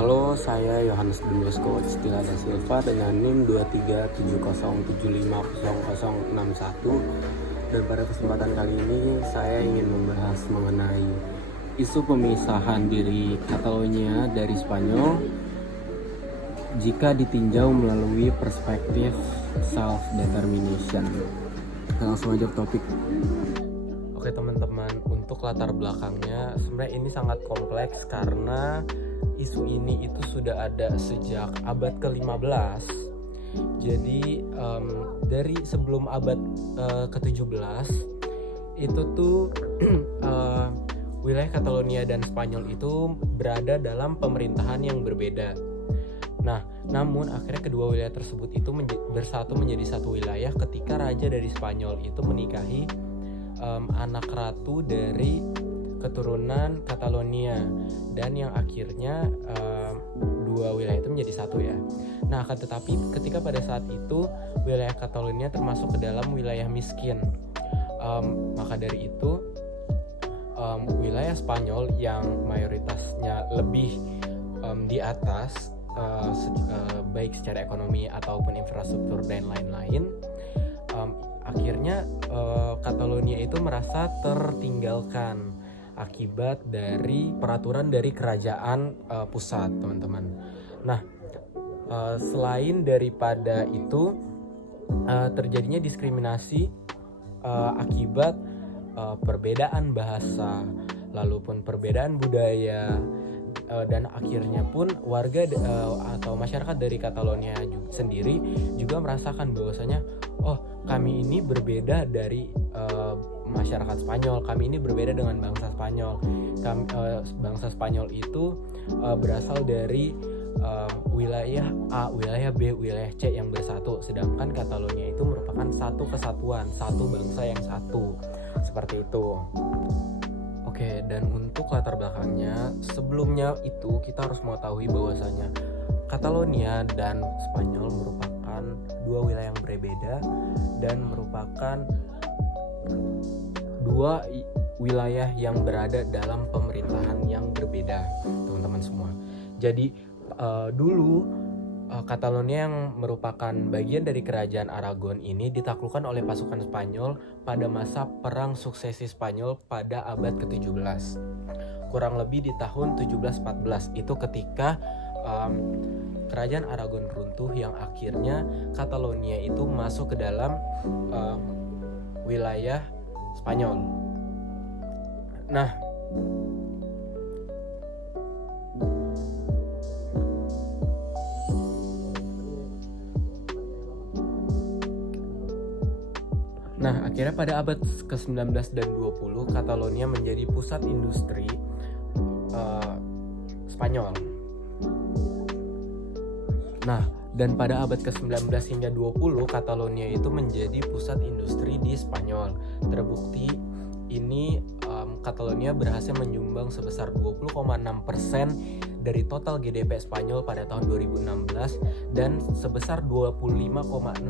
Halo, saya Yohanes Bosco Citila da Silva dengan NIM 2370750061. Dan pada kesempatan kali ini saya ingin membahas mengenai isu pemisahan diri Catalonia dari Spanyol jika ditinjau melalui perspektif self-determination. Langsung aja ke topik. Oke teman-teman, untuk latar belakangnya sebenarnya ini sangat kompleks karena isu ini itu sudah ada sejak abad ke-15. Jadi dari sebelum abad ke-17 itu tuh wilayah Catalonia dan Spanyol itu berada dalam pemerintahan yang berbeda. Nah, namun akhirnya kedua wilayah tersebut itu bersatu menjadi satu wilayah ketika raja dari Spanyol itu menikahi anak ratu dari keturunan Catalonia, dan yang akhirnya dua wilayah itu menjadi satu ya. Nah, akan tetapi ketika pada saat itu wilayah Catalonia termasuk ke dalam wilayah miskin, maka dari itu wilayah Spanyol yang mayoritasnya lebih di atas baik secara ekonomi ataupun infrastruktur dan lain-lain, akhirnya Catalonia itu merasa tertinggalkan akibat dari peraturan dari kerajaan pusat, teman-teman. Nah, selain daripada itu terjadinya diskriminasi akibat perbedaan bahasa, lalu pun perbedaan budaya, dan akhirnya pun warga atau masyarakat dari Catalonia sendiri juga merasakan bahwasanya kami ini berbeda dari masyarakat Spanyol, kami ini berbeda dengan bangsa Spanyol. Bangsa Spanyol itu berasal dari wilayah A, wilayah B, wilayah C yang bersatu, sedangkan Catalonia itu merupakan satu kesatuan, satu bangsa yang satu, seperti itu. Oke, dan untuk latar belakangnya, sebelumnya itu kita harus mengetahui bahwasanya Catalonia dan Spanyol merupakan dua wilayah yang berbeda dan merupakan dua wilayah yang berada dalam pemerintahan yang berbeda, teman-teman semua. Jadi dulu Catalonia yang merupakan bagian dari kerajaan Aragon ini ditaklukkan oleh pasukan Spanyol pada masa Perang Suksesi Spanyol pada abad ke-17. Kurang lebih di tahun 1714 itu ketika kerajaan Aragon runtuh, yang akhirnya Catalonia itu masuk ke dalam wilayah Spanyol. Nah, akhirnya pada abad ke-19 dan 20 Catalonia menjadi pusat industri Spanyol. Nah, dan pada abad ke-19 hingga 20 Catalonia itu menjadi pusat industri di Spanyol. Terbukti ini Catalonia berhasil menyumbang sebesar 20,6% dari total GDP Spanyol pada tahun 2016 dan sebesar 25,6%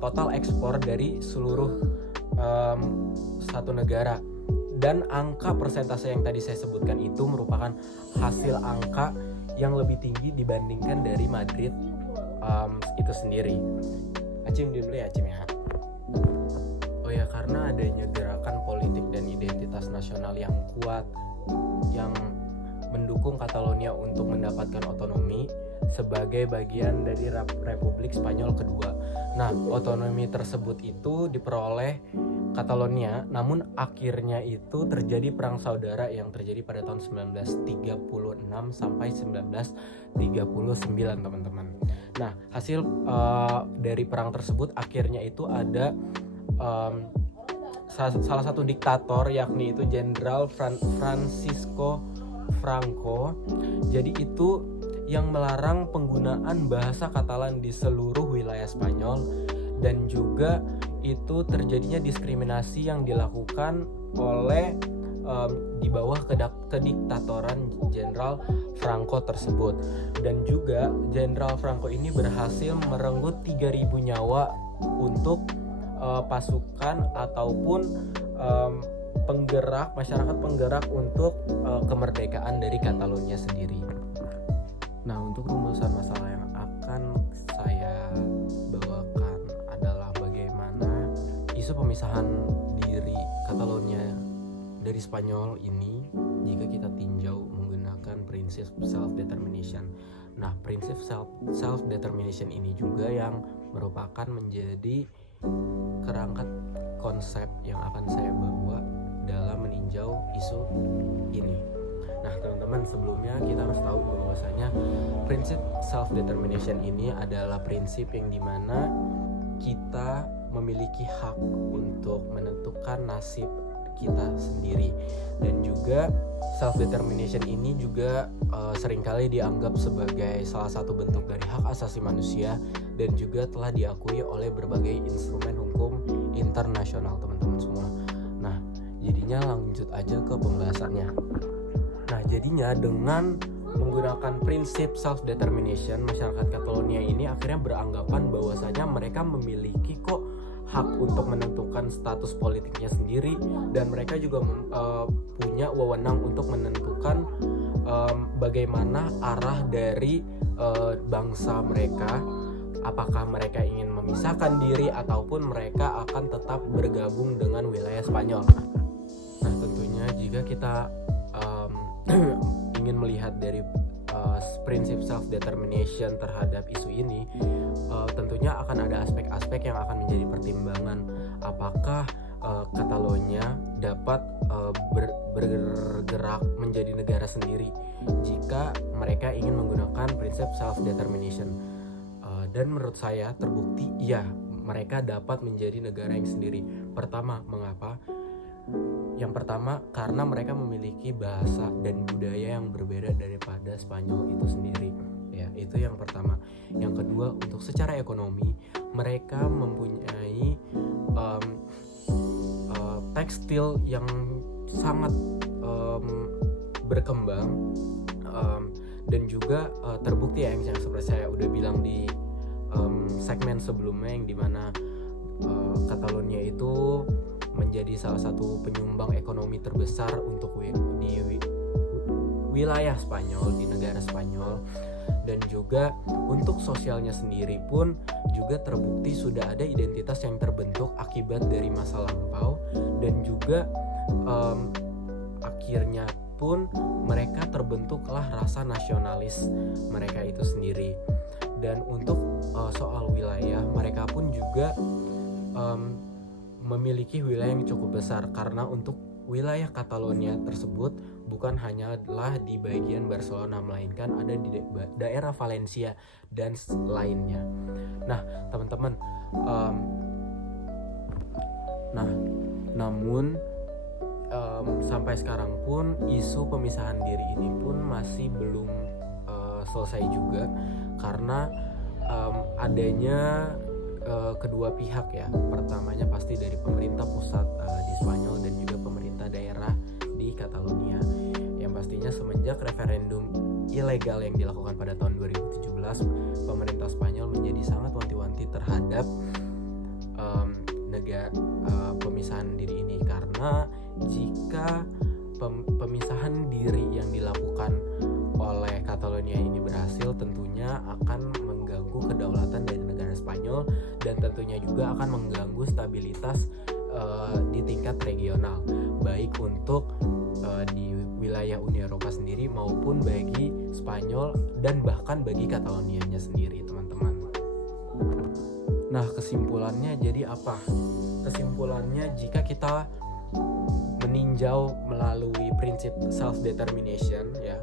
total ekspor dari seluruh satu negara. Dan angka persentase yang tadi saya sebutkan itu merupakan hasil angka yang lebih tinggi dibandingkan dari Madrid itu sendiri. Acim dulu ya, Acim ya. Oh ya, karena adanya gerakan politik dan identitas nasional yang kuat yang mendukung Catalonia untuk mendapatkan otonomi sebagai bagian dari Republik Spanyol kedua. Nah, otonomi tersebut itu diperoleh Catalonia, namun akhirnya itu terjadi perang saudara yang terjadi pada tahun 1936 sampai 1939, teman-teman. Nah, hasil dari perang tersebut akhirnya itu ada salah satu diktator, yakni itu Jenderal Francisco Franco. Jadi itu yang melarang penggunaan bahasa Katalan di seluruh wilayah Spanyol, dan juga itu terjadinya diskriminasi yang dilakukan oleh di bawah kediktatoran Jenderal Franco tersebut. Dan juga Jenderal Franco ini berhasil merenggut 3.000 nyawa untuk pasukan ataupun masyarakat penggerak untuk kemerdekaan dari Catalonia sendiri. Nah, untuk rumusan masalah yang akan saya bawakan adalah bagaimana isu pemisahan diri Catalonia dari Spanyol ini jika kita tinjau menggunakan prinsip self-determination. Nah, prinsip self-determination ini juga yang merupakan menjadi kerangka konsep yang akan saya bawa dalam meninjau isu ini. Nah, teman-teman, sebelumnya kita harus tahu bahwasanya prinsip self-determination ini adalah prinsip yang dimana kita memiliki hak untuk menentukan nasib kita sendiri, dan juga self-determination ini juga seringkali dianggap sebagai salah satu bentuk dari hak asasi manusia dan juga telah diakui oleh berbagai instrumen hukum internasional, teman-teman semua. Nah, jadinya lanjut aja ke pembahasannya. Nah, jadinya dengan menggunakan prinsip self-determination, masyarakat Catalonia ini akhirnya beranggapan bahwasanya mereka memiliki kok hak untuk menentukan status politiknya sendiri, dan mereka juga punya wewenang untuk menentukan bagaimana arah dari bangsa mereka, apakah mereka ingin memisahkan diri ataupun mereka akan tetap bergabung dengan wilayah Spanyol. Nah, tentunya jika kita ingin melihat dari prinsip self-determination terhadap isu ini, tentunya akan ada aspek-aspek yang akan menjadi pertimbangan. Apakah Catalonia dapat bergerak menjadi negara sendiri jika mereka ingin menggunakan prinsip self-determination? Dan menurut saya terbukti ya, mereka dapat menjadi negara yang sendiri. Pertama, mengapa? Yang pertama, karena mereka memiliki bahasa dan budaya yang berbeda daripada Spanyol itu sendiri. Ya, itu yang pertama. Yang kedua, untuk secara ekonomi, mereka mempunyai tekstil yang sangat berkembang, dan juga terbukti yang seperti saya udah bilang di segmen sebelumnya, yang dimana Catalonia itu menjadi salah satu penyumbang ekonomi terbesar untuk di wilayah Spanyol, di negara Spanyol. Dan juga untuk sosialnya sendiri pun juga terbukti sudah ada identitas yang terbentuk akibat dari masa lampau, dan juga akhirnya pun mereka terbentuklah rasa nasionalis mereka itu sendiri. Dan untuk soal wilayah, mereka pun juga memiliki wilayah yang cukup besar, karena untuk wilayah Catalonia tersebut bukan hanyalah di bagian Barcelona, melainkan ada di daerah Valencia dan lainnya. Nah, teman-teman, namun sampai sekarang pun isu pemisahan diri ini pun masih belum selesai juga, karena adanya kedua pihak ya. Pertamanya pasti dari pemerintah pusat di Spanyol dan juga pemerintah daerah di Catalonia, yang pastinya semenjak referendum ilegal yang dilakukan pada tahun 2017, pemerintah Spanyol menjadi sangat wanti-wanti terhadap pemisahan diri ini, karena jika pemisahan diri yang dilakukan oleh Catalonia ini berhasil, tentunya akan mengganggu kedaulatan dari negara Spanyol, dan tentunya juga akan mengganggu stabilitas di tingkat regional, baik untuk di wilayah Uni Eropa sendiri maupun bagi Spanyol dan bahkan bagi Katalonianya sendiri, teman-teman. Nah, kesimpulannya jadi apa? Kesimpulannya, jika kita meninjau melalui prinsip self-determination ya,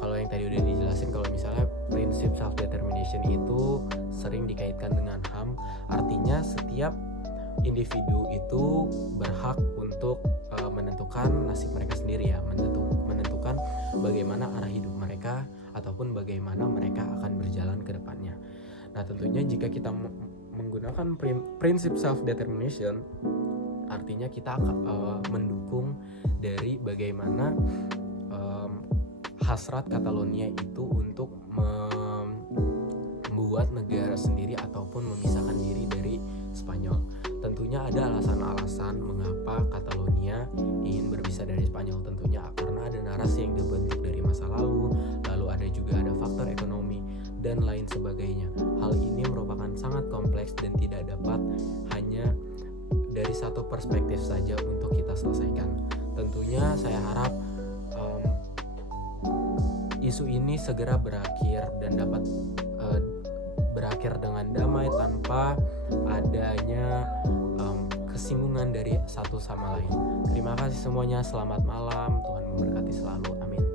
kalau yang tadi udah dijelasin, kalau misalnya prinsip self-determination itu sering dikaitkan dengan HAM, artinya setiap individu itu berhak untuk menentukan nasib mereka sendiri ya, menentukan bagaimana arah hidup mereka ataupun bagaimana mereka akan berjalan ke depannya. Nah, tentunya jika kita menggunakan prinsip self-determination, artinya kita akan mendukung dari bagaimana hasrat Catalonia itu untuk membuat negara sendiri ataupun memisahkan diri dari Spanyol. Tentunya ada alasan-alasan mengapa Catalonia ingin berpisah dari Spanyol tentunya karena ada narasi yang dibentuk dari masa lalu ada juga ada faktor ekonomi dan lain sebagainya. Hal ini merupakan sangat kompleks dan tidak dapat hanya dari satu perspektif saja untuk kita selesaikan. Tentunya saya harap isu ini segera berakhir dan dapat berakhir dengan damai tanpa adanya kesinggungan dari satu sama lain. Terima kasih semuanya, selamat malam, Tuhan memberkati selalu, amin.